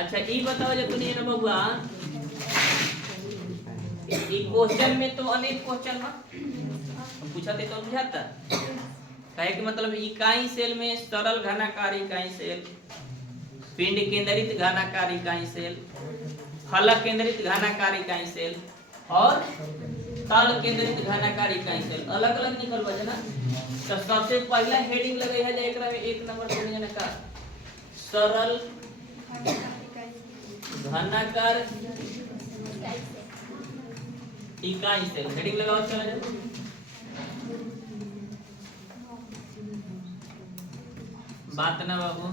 अच्छा ई बताओ जब तूने ना बबुआ ई क्वेश्चन में तो अनेक क्वेश्चन बा हम पूछा थे तो बुझाता कहे कि मतलब इकाई सेल में सरल घनाकार इकाई सेल, पिंड केंद्रित घनाकार इकाई सेल, फलक केंद्रित घनाकार इकाई सेल और तल केंद्रित घनाकार इकाई सेल अलग अलग निकल बचे ना। तो सबसे पहला हेडिंग लगे है एकरा में 1 नंबर पे जाने का सरल घनाकार इकाई सेल हेडिंग लगाओ चला जाओ। बात ना बाबू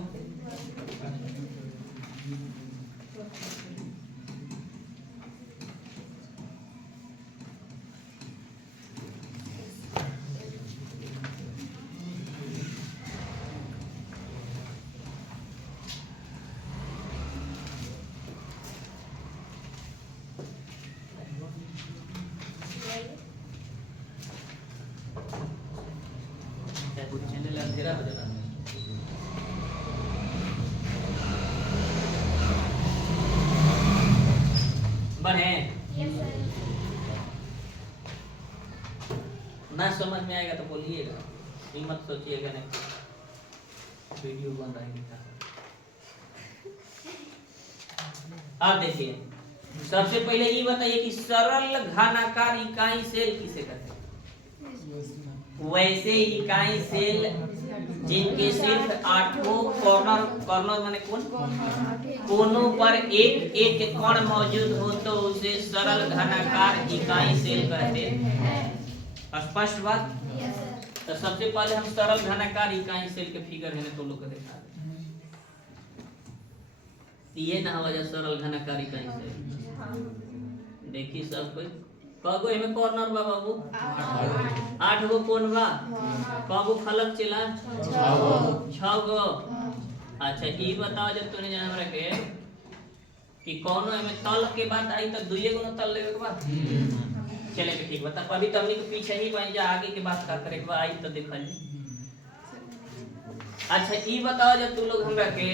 चैनल अंधेरा हो जाता है। बढ़े ना समझ में आएगा तो बोलिएगा, ये मत सोचिएगा नहीं वीडियो बन रहा है। अब देखिए सबसे पहले ये बताइए कि सरल घनाकार इकाई सेल किसे कहते हैं? वैसे इकाई सेल जिनके सिर्फ 8 कॉर्नर कॉर्नर माने कोनों पर एक एक कण मौजूद हो तो उसे सरल घनाकार इकाई सेल कहते हैं। स्पष्ट बात। तो सबसे पहले हम सरल घनाकार इकाई सेल के फिगर है तो लोग को दिखा ये ना वजह सरल घनाकार इकाई सेल देखिए सब कोई कगो एमे कॉर्नर बा बाबू 8 गो कोण बा कगो फलक चला 6 गो। अच्छा ई बताओ जब तूने जाना हमरा के कि कोनो एमे तल के बात आई तो दुइये गो तल लेवे के बाद चले के ठीक बता अभी तो हमनी के पीछे ही बन जा आगे के बात का करे के बा आई तो देखा जी। अच्छा ई बताओ जब तू लोग हमरा के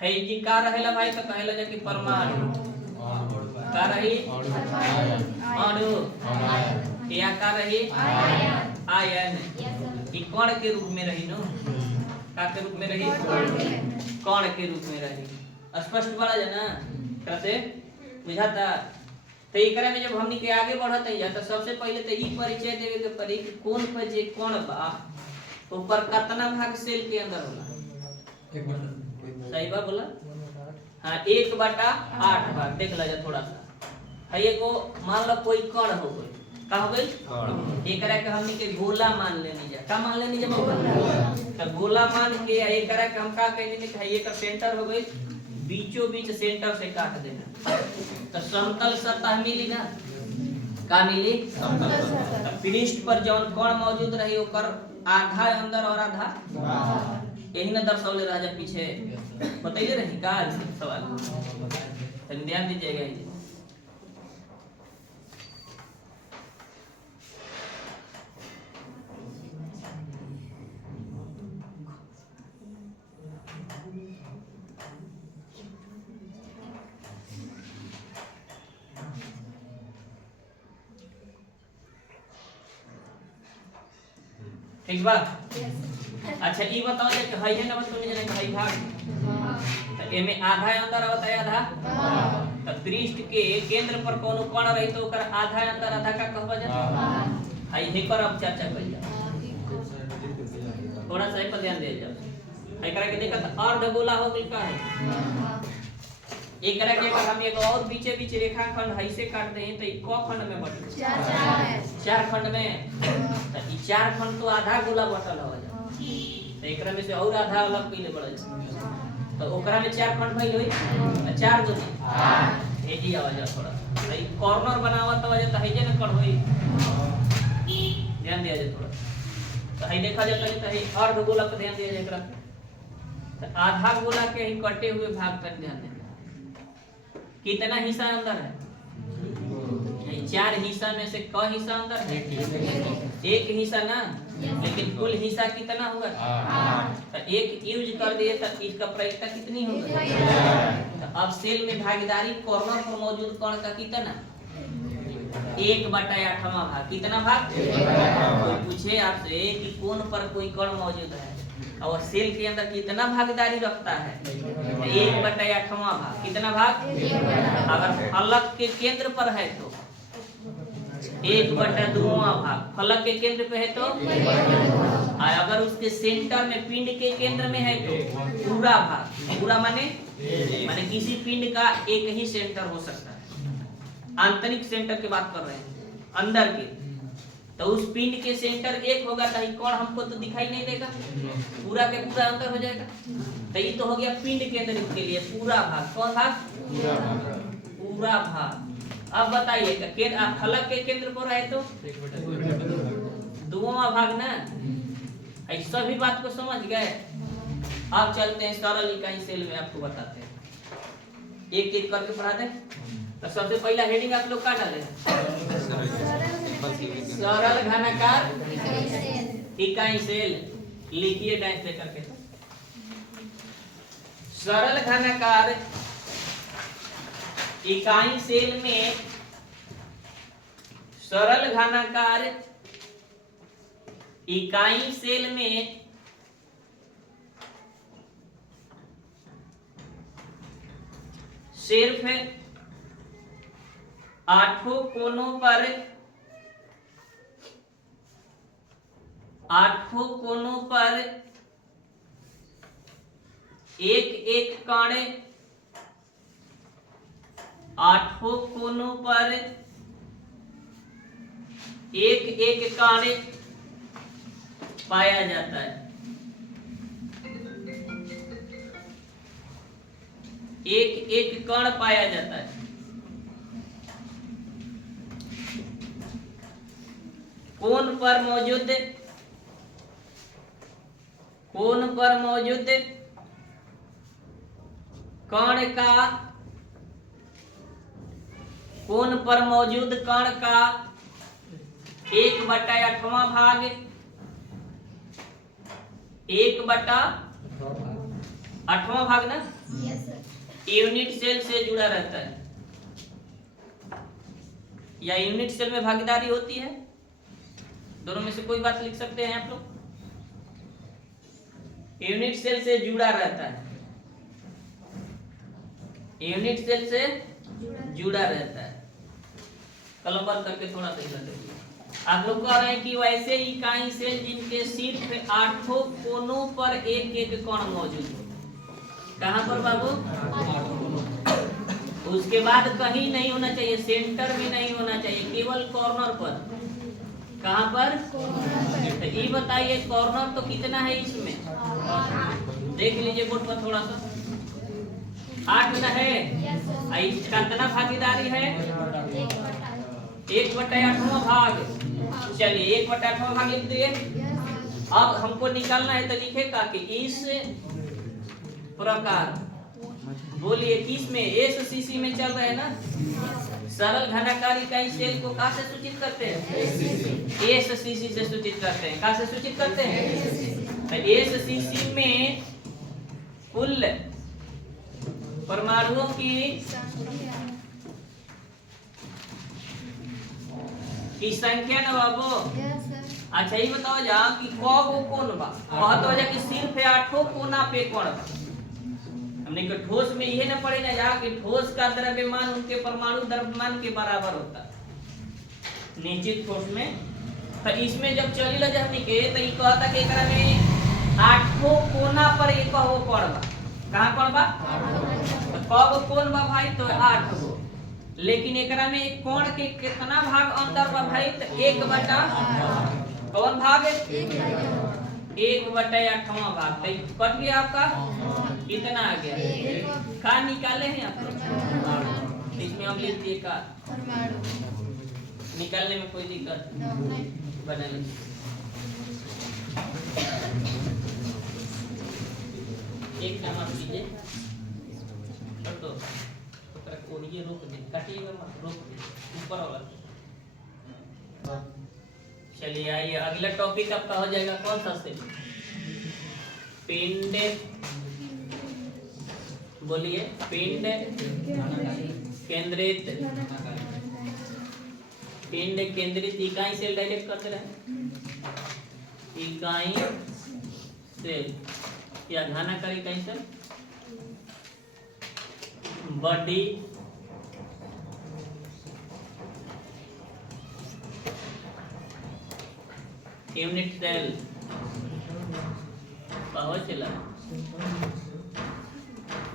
है जी का रहेला भाई तो कहेला जा कि परमाणु का रही अणु या का रही आयन ई कण के रूप में रही नो का के रूप में रही कण के रूप में रही। स्पष्ट बड़ा जना कैसे बुझाता। तो एकरा में जब हमनी के आगे बढ़त है तो सबसे पहले तो ई परिचय देवे के पड़ी कि कौन पर जे कण बा ऊपर कितना भाग सेल के अंदर होला। सही बा बोला हाँ 1/8 भाग देख ला जा थोड़ा सा है एगो मान लो कोई कण हो गई का हो गई एकरा के हमनी के गोला मान लेनी जा का मान लेनी जा तो गोला मान के एकरा के हम का कहनी कि है एकर सेंटर हो गई बीचों बीच सेंटर से काट देना तो समतल सतह मिली ना का मिली समतल सतह। पृष्ठ पर जौन कण मौजूद रही ओकर आधा अंदर और आधा यही ना दर्शावले राजा पीछे बताइए रही का सवाल तो ध्यान दीजिएगा। ठीक बा। अच्छा ई बताओ जे है है ना तुमने जाने है भाग तो एमे आधा अंदर आवत है आधा तो पृष्ठ के केंद्र पर कोनो कण रही तो ओकर आधा अंदर आधा का कहबा जा है हेकर अब चर्चा कइल जा थोड़ा सा पर ध्यान दे जाओ। एकरा के देखत अर्ध गोला हो गइल का है एकरा के अगर हम एगो और बीचे बीच रेखाखंड है से काट दें तो ई क खंड में बटे 4 खंड में तो ई 4 खंड तो आधा गोला बटल हो जा तो एकरा में से और आधा अलग कइले पड़ल तो ओकरा में 4 खंड भइल होई 4 गो 8 हेजी आवाज थोड़ा तो ई कॉर्नर बनावत वजह तो हेजे न कर होई ध्यान दिया जाए थोड़ा तो है देखा जाता है तो है अर्ध गोला पर ध्यान दिया जाए एकरा तो आधा गोला के ही कटे हुए भाग पर ध्यान देना कितना हिस्सा अंदर है 4 हिस्सा में से क हिस्सा अंदर है एक हिस्सा ना लेकिन कुल हिस्सा कितना हुआ? तो एक यूज कर दिए तो इसका प्रायिकता कितनी होगी? तो अब सेल में भागीदारी कॉर्नर पर मौजूद कण का कितना? 1/8वां भाग। कितना भाग? कोई पूछे आपसे कि कोण पर कोई कण मौजूद है और सेल के अंदर कितना भागीदारी रखता है? 1/8वां भाग। कितना भाग? अगर फलक के केंद्र पर है तो 1/2वां भाग। फलक के केंद्र पे है तो, और अगर उसके सेंटर में पिंड के केंद्र में है तो पूरा भाग। पूरा माने किसी पिंड का एक ही सेंटर हो सकता है। आंतरिक सेंटर की बात कर रहे हैं, अंदर के। तो उस पिंड के सेंटर एक होगा तो कौन हमको तो दिखाई नहीं देगा, पूरा के पूरा अंदर हो जाएगा। तो ये तो हो गया पिंड केंद्र के लिए पूरा भाग। कौन भाग? पूरा भाग। अब बताइए फलक के केंद्र पर है तो 2वां भाग ना। ऐसा सभी बात को समझ गए। अब चलते हैं सरल इकाई सेल में, आपको बताते हैं, एक एक करके पढ़ा दें। तो सबसे पहला हेडिंग आप लोग का डालें? सरल घनाकार इकाई सेल। लिखिए डैश दे करके। सरल घनाकार इकाई सेल में सरल घनाकार इकाई सेल में सिर्फ 8 कोनों पर एक एक कण 8 कोनों पर एक एक कण पाया जाता है। एक एक कण पाया जाता है। कोण पर मौजूद कण का 1/8वां भाग 1/8वां भाग ना यूनिट सेल से जुड़ा रहता है, या यूनिट सेल में भागीदारी होती है। दोनों में से कोई बात लिख सकते हैं आप लोग। यूनिट सेल से जुड़ा रहता है, यूनिट सेल से जुड़ा रहता है। कलम बंद करके थोड़ा सा हिला दीजिए। आप लोग कह रहे हैं कि वैसे इकाई सेल जिनके सिर्फ 8 कोनों पर एक एक कण मौजूद हो। कहां पर बाबू? उसके बाद कहीं नहीं होना चाहिए, सेंटर में नहीं होना चाहिए, केवल कॉर्नर पर। कहां पर? तो ये बताइए कॉर्नर तो कितना है इसमें? देख लीजिए बोर्ड पर थोड़ा सा। 8 ना है? कितना भागीदारी है? 1/8वां भाग। चलिए 1/8वां भाग लिख दिए। अब हमको निकालना है तो लिखेगा कि इस प्रकार, बोलिए किस में? एससीसी में चल रहे हैं ना। सरल घनाकार इकाई सेल को कहां से सूचित करते हैं? एससीसी से सूचित करते हैं। कहां से सूचित करते हैं? तो एससीसी में कुल परमाणुओं की संख्या ना बाबू। अच्छा ये बताओ जा कि कगो कोण बा? कहत हो जा कि सिर्फ 8 कोना पे कोण बा। हमने के ठोस में ये ना पढ़े ना जा कि ठोस का द्रव्यमान उनके परमाणु द्रव्यमान के बराबर होता है निश्चित ठोस में। तो इसमें जब चली ला जाती के तो ये कहता कि एकरा में 8 कोना पर एक हो कोण बा। कहां कोण बा? तो कगो कोण बा भाई? तो 8 गो। लेकिन एकरा में एक कोण के कितना भाग अंदर बा भाई? तो 1/8। कौन भाग? 1/8वां भाग। तो कट गया आपका। कितना आ गया? का निकाले हैं आप? इसमें हम लिख दिए का। निकालने में कोई दिक्कत बना लीजिए। एक जमा कीजिए तो ये रोक दे, काटिएगा मत, रोक दे ऊपर वाला। चलिए आइए अगला टॉपिक आपका हो जाएगा कौन सा से? पिंड, बोलिए, पिंड केंद्रित, पिंड केंद्रित इकाई सेल डायरेक्ट करते रहे, इकाई सेल या घनाकार इकाई सेल, बॉडी यूनिट सेल चला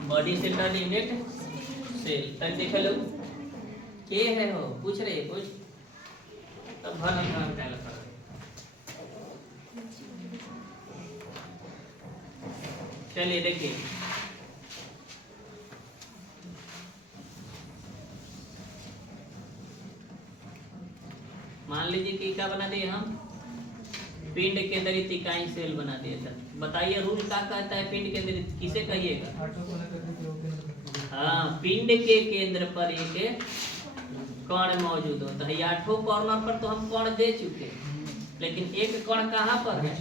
बॉडी सेंट्रल यूनिट सेल तक देख लो के है हो पूछ रहे कुछ तब भर नहीं कहला कर। चलिए देखिए मान लीजिए कि क्या बना दिए हम पिंड केंद्रित इकाई सेल बना दिया था। बताइए रूल क्या कहता है पिंड केंद्रित किसे कहिएगा? हाँ, पिंड के केंद्र पर एक कण मौजूद होता है। 8 कॉर्नर पर तो हम कण दे चुके, लेकिन एक कण कहाँ पर है?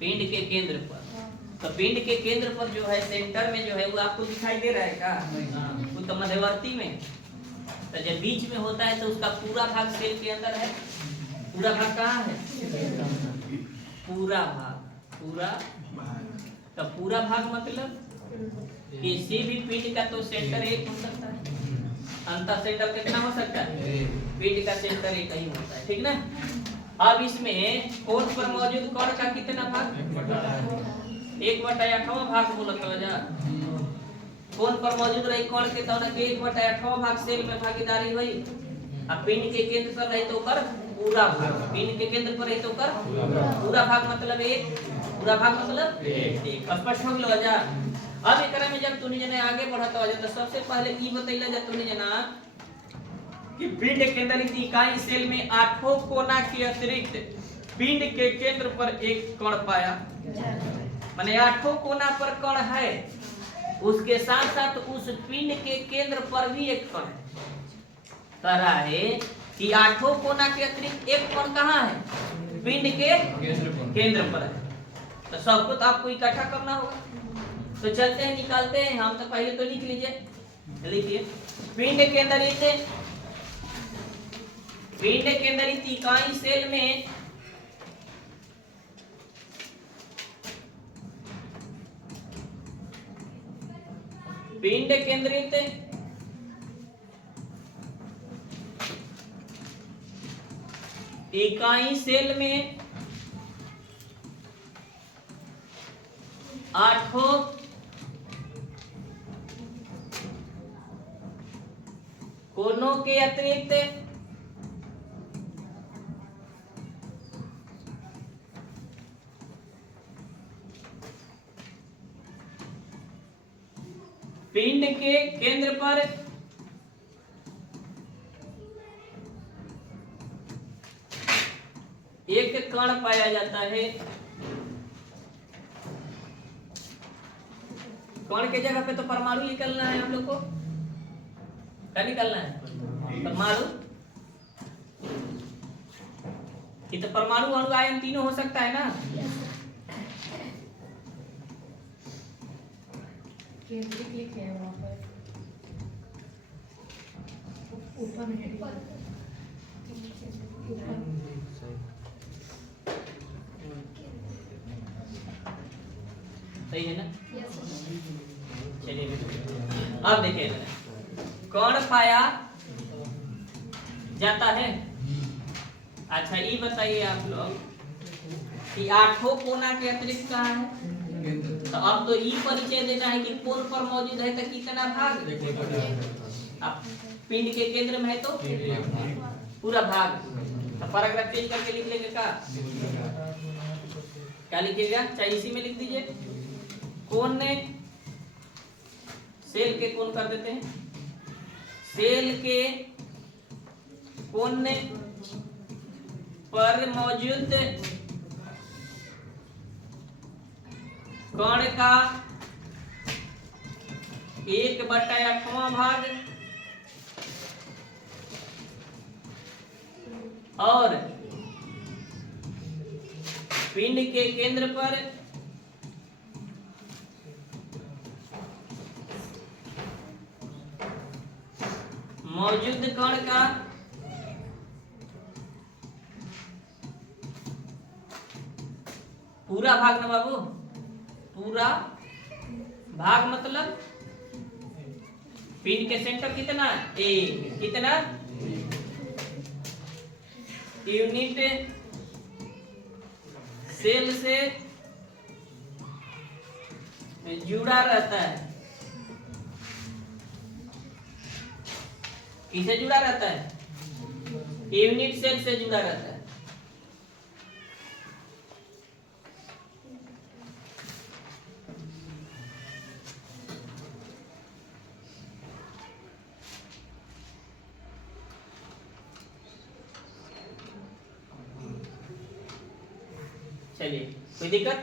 पिंड के केंद्र पर। तो पिंड के केंद्र पर जो है सेंटर में जो है वो आपको दिखाई दे रहा है क्या? वो तो मध्यवर्ती में, तो जब बीच में होता है तो उसका पूरा भाग सेल के अंदर है। पूरा भाग कहाँ है? पूरा भाग, पूरा तो पूरा भाग मतलब किसी भी पिंड का तो सेंटर एक हो सकता है। अंतर सेंटर कितना हो सकता है? पिंड का सेंटर एक ही होता है, ठीक ना। अब इसमें कोण पर मौजूद कण का कितना भाग? 1/8वां भाग बोलत हो जा। कोण पर मौजूद रही कण के तो 1/8वां भाग सेल में भागीदारी हुई। अब पिंड के केंद्र पर रही तो कर पूरा भाग, पिंड के केंद्र पर रही तो कर पूरा भाग मतलब एक, पूरा भाग मतलब एक। स्पष्ट हो गया जा। अब एकरा में जब तूने जने आगे बढ़त हो जा तो सबसे पहले ई बतैला जा तूने जना कि पिंड केंद्रित इकाई सेल में 8 कोना के अतिरिक्त पिंड के केंद्र पर एक कण पाया। माने 8 कोना पर कण है, उसके साथ साथ उस पिंड के केंद्र पर भी एक कण है। करा है कि 8 कोना के अतिरिक्त एक कण कहाँ है? पिंड के केंद्र पर है। तो सबको तो आपको इकट्ठा करना होगा। तो चलते हैं निकालते हैं हम। तो पहले तो लिख लीजिए, लिखिए पिंड केंद्रित, पिंड केंद्रित इकाई सेल में पिंड केंद्रित इकाई सेल में 8 कोनों के अतिरिक्त पिंड के केंद्र पर एक कण पाया जाता है। कण के जगह पे तो परमाणु निकलना है हम लोग को। क्या निकलना है? परमाणु। ये तो परमाणु अणु आयन तीनों हो सकता है ना। केंद्रित लिखे हैं वहाँ पर ऊपर में सही है ना? चलिए अब देखिए कण पाया जाता है। अच्छा ये बताइए आप लोग कि 8 कोना के अतिरिक्त कहाँ है? तो अब तो ई परिचय देना है कि कोण पर मौजूद है तो कितना भाग? अब पिंड के केंद्र में है तो पूरा भाग। तो पैराग्राफ चेंज करके लिख लेंगे क्या लिखिएगा? चाहे इसी में लिख दीजिए। कोण ने सेल के कोण कर देते हैं, सेल के कोण ने पर मौजूद कण का 1/8वां भाग और पिंड के केंद्र पर मौजूद कण का पूरा भाग ना बाबू, पूरा भाग मतलब पिंड के सेंटर कितना ए, कितना यूनिट सेल से जुड़ा रहता है। किसे जुड़ा रहता है? यूनिट सेल से जुड़ा रहता है। चलिए, कोई दिक्कत?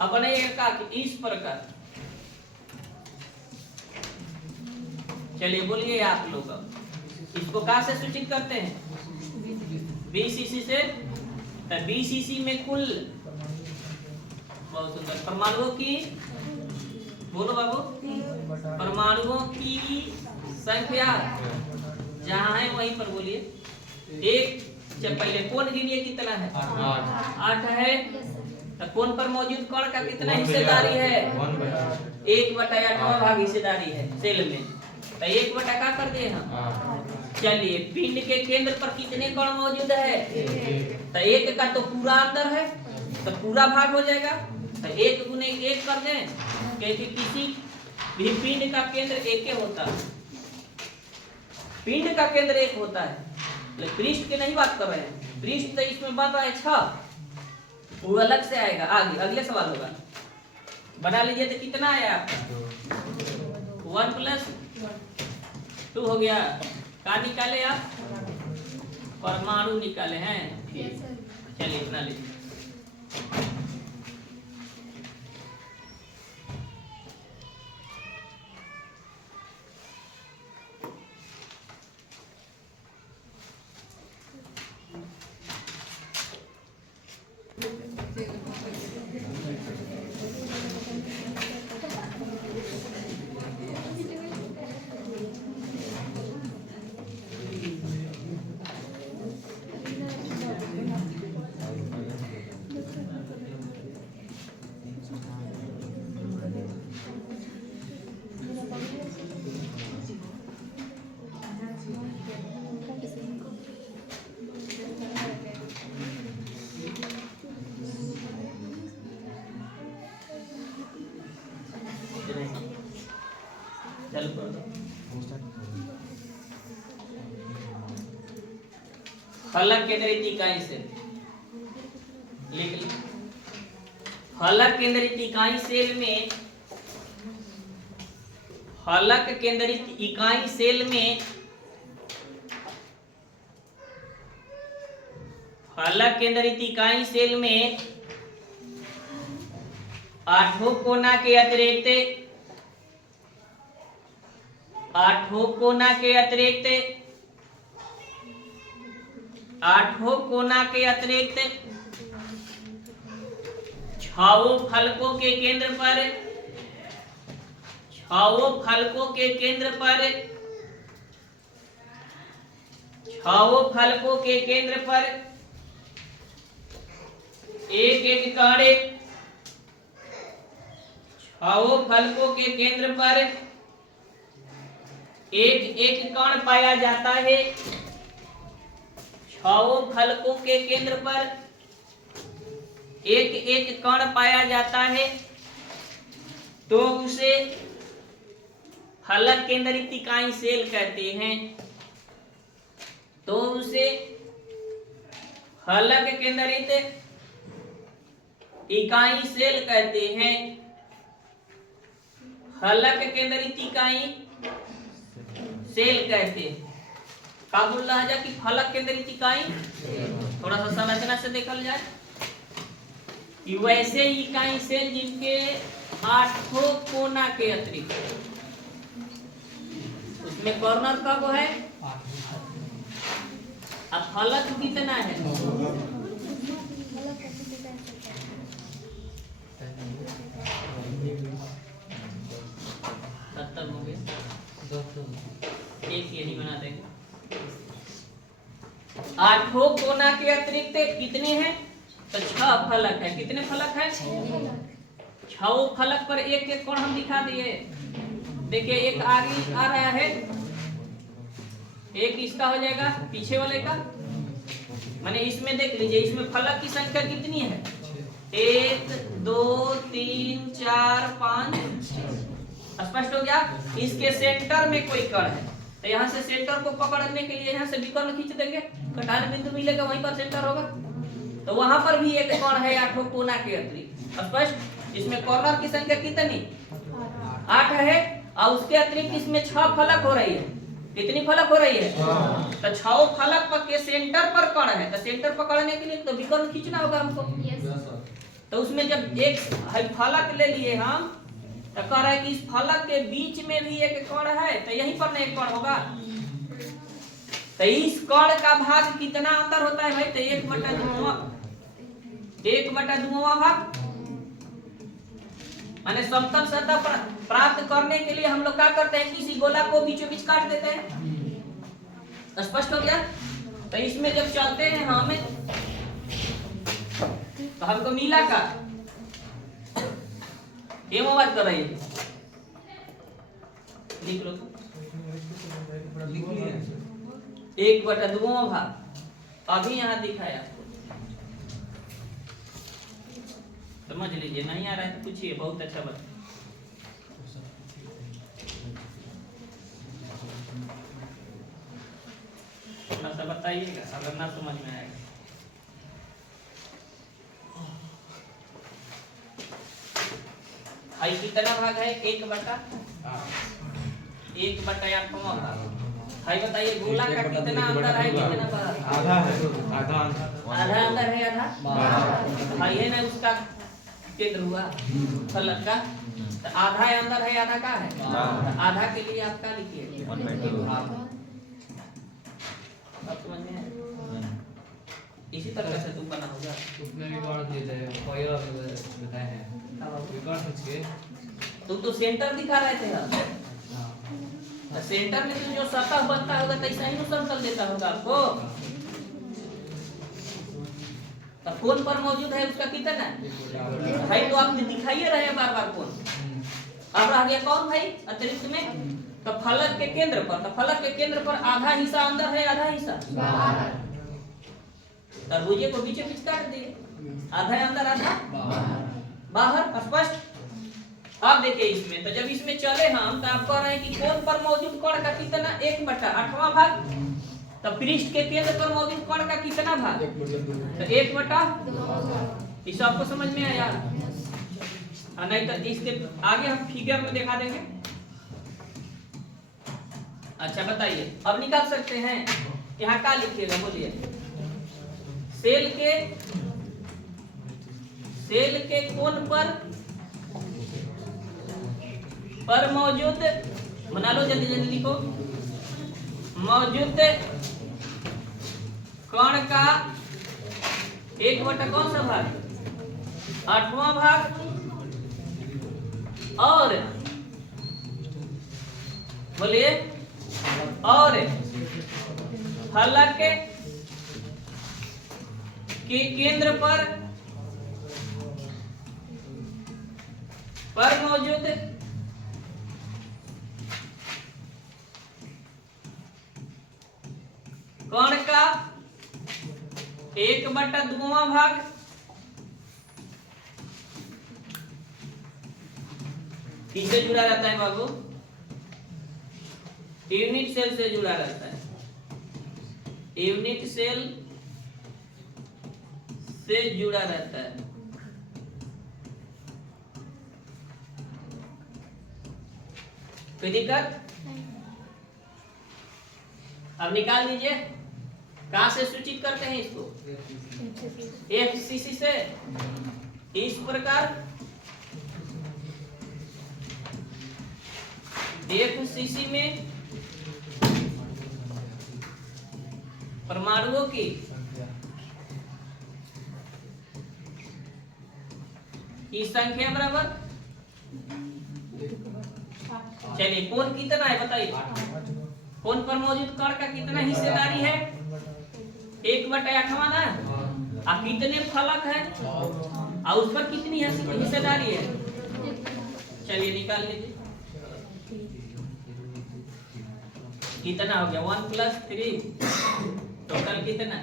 अपने का इस प्रकार, चलिए बोलिए आप लोग, इसको कहां से सूचित करते हैं? बीसीसी से। तो बीसीसी में कुल, बहुत सुंदर, परमाणुओं की, बोलो बाबू, परमाणुओं की संख्या जहां है वहीं पर बोलिए। एक, जब पहले कौन गिनिए कितना है? 8 है। तो कौन पर मौजूद कण का कितना हिस्सेदारी है? 1/8 भाग हिस्सेदारी है सेल में। तो 1/8 का कर दिए हम। चलिए, पिंड के केंद्र पर कितने कण मौजूद है? तो 1 का तो पूरा अंदर है, तो पूरा भाग हो जाएगा। तो 1 गुने 1 कर दें, क्योंकि किसी भी पिंड का केंद्र एक ही होता है। पिंड का केंद्र एक होता है, पृष्ठ की नहीं बात कर रहे हैं। पृष्ठ तो इसमें बन रहा है 6, वो अलग से आएगा। आगे अगले सवाल होगा, बना लीजिए। तो कितना आया आपका? 1 + 2 हो गया। क्या निकाले आप? परमाणु निकाले हैं। चलिए बना लीजिए। फलक केंद्रित इकाई से लिख ली। फलक केंद्रित इकाई सेल में, फलक केंद्रित इकाई सेल में फलक केंद्रित इकाई सेल में 8 कोना के अतिरिक्त 8 कोना के अतिरिक्त 8 कोना के अतिरिक्त 6 फलकों के केंद्र पर 6 फलकों के केंद्र पर 6 फलकों के केंद्र पर एक कण 6 फलकों के केंद्र पर एक कण पाया जाता है। 6 फलकों के केंद्र पर एक कण पाया जाता है, तो उसे फलक केंद्रित इकाई सेल कहते हैं। तो उसे फलक केंद्रित इकाई सेल कहते हैं। फलक केंद्रित इकाई सेल कहते हैं। क्या बोल रहा है कि फलक केंद्रित इकाई, थोड़ा सा संरचना से देखल जाए कि वैसे इकाई सेल जिनके 8 कोना के अतिरिक्त, उसमें कॉर्नर कब है? अब फलक कितना है? आठों कोना के अतिरिक्त कितने हैं? तो 6 फलक है। कितने फलक है? 6 फलक पर एक एक कोण हम दिखा दिए। देखिए एक आगे आ रहा है, एक इसका हो जाएगा पीछे वाले का। माने इसमें देख लीजिए, इसमें फलक की संख्या कितनी है? 1 2 3 4 5 स्पष्ट हो गया। इसके सेंटर में कोई कण है, तो यहाँ से सेंटर को पकड़ने के लिए यहाँ से विकर्ण खींच देंगे, कटान बिंदु मिलेगा, वहीं पर सेंटर होगा। तो वहां पर भी एक कण है आठों कोना के अतिरिक्त। स्पष्ट। इसमें कॉर्नर की संख्या कितनी? 8 है, और उसके अतिरिक्त इसमें 6 फलक हो रही है। कितनी फलक हो रही है? तो 6 फलक पर के सेंटर पर कण है, तो सेंटर पकड़ने के लिए तो विकर्ण खींचना होगा हमको। तो उसमें जब एक फलक ले लिए हम, तो कह रहा है कि इस फलक के बीच में भी एक कण है, तो यहीं पर ना एक कण होगा। तो इस कण का भाग कितना अंदर होता है भाई? तो 1/2 भाग। माने समतल सतह पर प्राप्त करने के लिए हम लोग क्या करते हैं? किसी गोला को बीचों बीच काट देते हैं। स्पष्ट हो गया। तो इसमें जब चलते हैं हमें, तो हमको मिला का ये बात कर रही है। लिख लो, 1/2 भाग अभी यहाँ दिखाया आपको। समझ लीजिए, नहीं आ रहा है तो पूछिए, बहुत अच्छा बात। थोड़ा सा बताइएगा अगर ना समझ में आएगा। भाई कितना भाग है? 1/8 भाग। भाई बताइए गोला का कितना अंदर है? कितना भाग? आधा है, आधा अंदर है, आधा भाई है ना, उसका केंद्र हुआ फलक का। तो आधा अंदर है, आधा का है। तो आधा के लिए आप क्या लिखिए? 1/2। अब समझ में आया? इसी तरह से तुम बना होगा। उसमें भी बात ये है, पहला बताए हैं विकर्ण खींच के। तुम तो सेंटर दिखा रहे थे हम। तो सेंटर में तो जो सतह बनता होगा तो ऐसा ही समतल देता होगा आपको। तो कोण पर मौजूद है उसका कितना है भाई? तो आपने दिखाइए रहे हैं बार बार कोण। अब रह गया कौन भाई अतिरिक्त में? तो फलक के केंद्र पर। तो फलक के केंद्र पर आधा हिस्सा अंदर है, आधा हिस्सा बाहर। तरबूजे को बीचों बीच काट दिए, आधा अंदर आधा बाहर। स्पष्ट। अब देखिए इसमें, तो जब इसमें चले हम, तो आप कह रहे हैं कि कोण पर मौजूद कण का कितना? 1/8 भाग। तो पृष्ठ के केंद्र पर मौजूद कण का कितना भाग? तो 1/2। इस आपको समझ में आया? नहीं तो इसके आगे हम फिगर में दिखा देंगे। अच्छा बताइए, अब निकाल सकते हैं। यहाँ क्या लिखिएगा बोलिए? सेल के कोण पर मौजूद, बना लो जल्दी जल्दी लिखो, मौजूद कण का 1/8 कौन सा भाग? 8वां भाग। और बोलिए, और फलक के केंद्र पर मौजूद कण का 1/2 भाग। किससे जुड़ा रहता है बाबू? यूनिट सेल से जुड़ा रहता है। यूनिट सेल से जुड़ा रहता है। कोई दिक्कत? अब निकाल लीजिए। कहां से सूचित करते हैं इसको? FCC से। इस प्रकार FCC में परमाणुओं की संख्या बराबर, चलिए कोण कितना है बताइए? कोण पर मौजूद कण का कितना हिस्सेदारी है? 1/8 ना। अब कितने फलक है और उस पर कितनी हिस्सेदारी है? चलिए निकाल लीजिए। कितना हो गया? 1 + 3 टोटल कितना?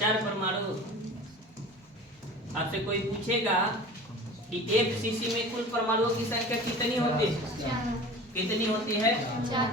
4 परमाणु। आपसे कोई पूछेगा कि एक सीसी में कुल परमाणुओं की संख्या कितनी होती है? कितनी होती है? 4।